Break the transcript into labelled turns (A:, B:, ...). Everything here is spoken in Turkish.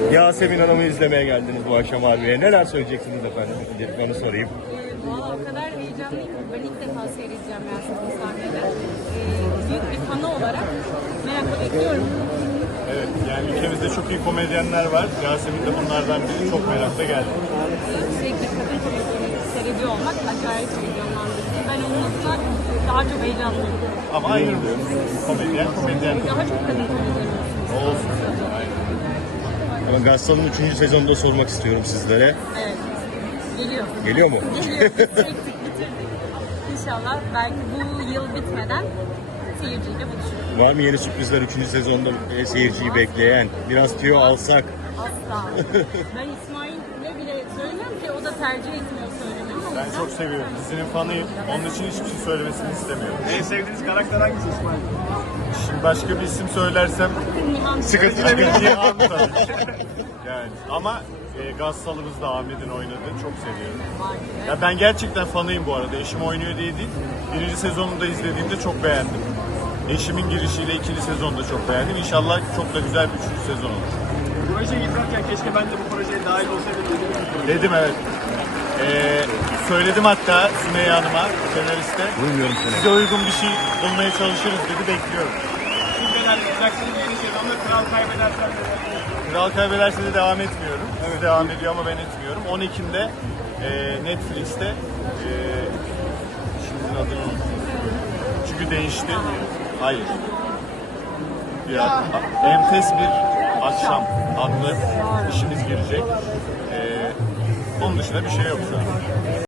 A: Yasemin Hanım'ı izlemeye geldiniz bu akşam Harbiye'ye. Neler söyleyeceksiniz efendim? Onu sorayım.
B: Valla o kadar heyecanlıyım ki ben ilk defa seyredeceğim Yasemin sahnede. Büyük bir fanı olarak merakla bekliyorum.
C: Evet, yani ülkemizde çok iyi komedyenler var. Yasemin de bunlardan biri. Çok merakla geldi.
B: Sürekli kadın komediyi seyrediyor olmak acayip heyecanlandırıcı. Ben onun adına daha çok heyecanlıyım.
C: Ama ayırmıyoruz. Komedyen.
B: Daha çok kadın komedyen
C: Olsun. Aynen.
A: Ama Gassal'ın 3. sezonunu da sormak istiyorum sizlere.
B: Evet. Geliyor.
A: Geliyor mu?
B: Geliyor. Çektik, bitirdik. İnşallah belki bu yıl bitmeden seyirciyle buluşuruz.
A: Var mı yeni sürprizler 3. sezonda seyirciyi bekleyen? Biraz tüyo alsak.
B: Asla. Ben İsmail'le bile söylemiyorum ki o da tercih etmiyor söylemeyi.
C: Ben çok seviyorum. Dizinin fanıyım. Onun için hiçbir şey söylemesini istemiyorum.
D: En sevdiğiniz karakter hangisi İsmail?
C: Şimdi başka bir isim söylersem
A: Sıkıntı
C: Nihan tabii. Yani ama Gassal'ımız da Ahmet'in oynadığı çok seviyorum. Ya ben gerçekten fanıyım bu arada. Eşim oynuyor diye değil. 1. sezonunu da izlediğimde çok beğendim. Eşimin girişiyle 2. sezonu da çok beğendim. İnşallah çok da güzel bir 3. sezon olur.
D: Proje giderken keşke ben de bu projeye dahil olsaydım dedim.
C: Dedim evet. Söyledim hatta Sümeyye Hanım'a, senariste.
A: Duymuyorum seni.
C: Size uygun bir şey bulmaya çalışırız dedi, bekliyorum.
D: Şimdi neler yapacaksınız yeni sezonda Kral Kaybedersen de.
C: Kral Kaybederse de devam etmiyorum. Evet. Devam ediyor ama ben etmiyorum. 10 Ekim'de Netflix'te şimdi adını unuttum. Çünkü değişti. Hayır. Enfes bir akşam adlı işimiz girecek. Onun dışında bir şey yok şu an.